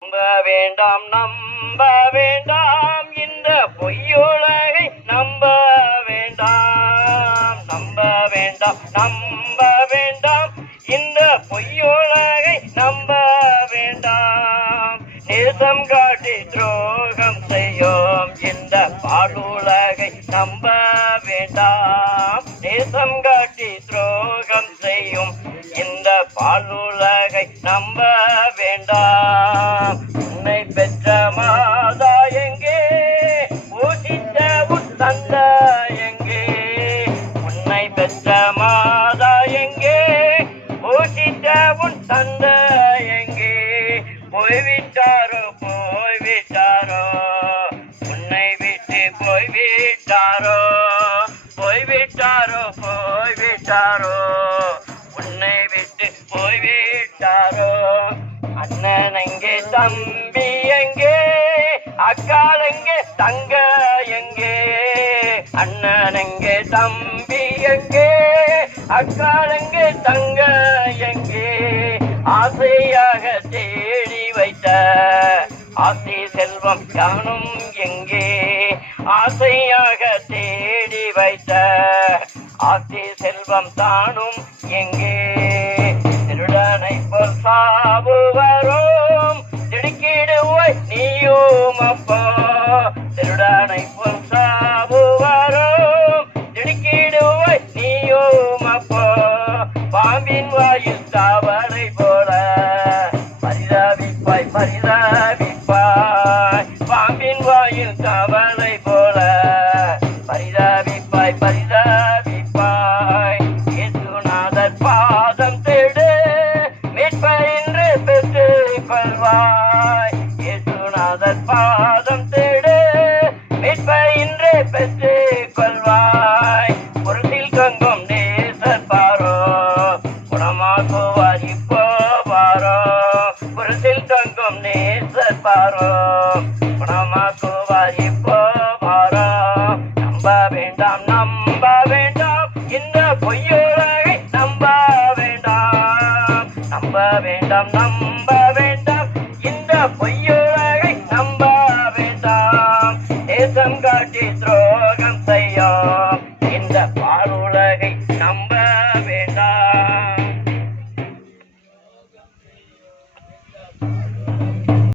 நம்ப வேண்டாம் நம்ப வேண்டாம். இந்த பொய்யுலகை நம்ப வேண்டாம். நம்ப வேண்டாம் நம்ப வேண்டாம். இந்த பொய்யுலகை நம்ப வேண்டாம். நேசம் காட்டி துரோகம் செய்யும். இந்த பாலுலகை நம்ப வேண்டாம். நேசம் காட்டி துரோகம் செய்யும். இந்த பாலுலகை நம்ப உன்னை மாதா எங்கே? பூசித்த உன் தந்த எங்கே? உன்னை பெற்ற மாதா எங்கே? பூசித்த உன் தந்த எங்கே? போய்விட்டாரோ போய்விட்டாரோ? உன்னை விட்டு போய்விட்டாரோ? போய்விட்டாரோ போய்விட்டாரோ? உன்னை விட்டு போய்விட்டாரோ? அண்ணன் தம்பி அக்காள் எங்கே தங்க எங்கே? அண்ணன் எங்கே தம்பி எங்கே? அக்காள் எங்கே தங்க எங்கே? ஆசையாக தேடி வைத்த ஆசை செல்வம் யானும் எங்கே? ஆசையாக தேடி வைத்த ஆசை செல்வம் தானும் எங்கே? திருடனை போல் சாவு வரும் திருடனை போல் திடுக்கிடுவாய் நீயும் அப்பா பாம்பின் வாயில் தாவரை போல பரிதாபிப்பாய் பரிதாபிப்பாய் பாம்பின் வாயில் தாவரை போல பரிதாபிப்பாய் பரிதாபிப்பாய் இயேசுநாதர் பாதம் தேடு மீட்பென்று பெற்று கொள்வாய் என்றே பெற்று கொள்வாய். பொருளில் கங்கும் நேசர் பாரோ. குணமாக்குவார் இப்போ பாரோ. பொருளில் கங்கும் நேசர் பாரோ. குணமாக்குவார் இப்போ பாரோ. நம்ப வேண்டாம் நம்ப வேண்டாம். இந்த பொய்யுலகை நம்ப வேண்டாம். நம்ப வேண்டாம் நம்ப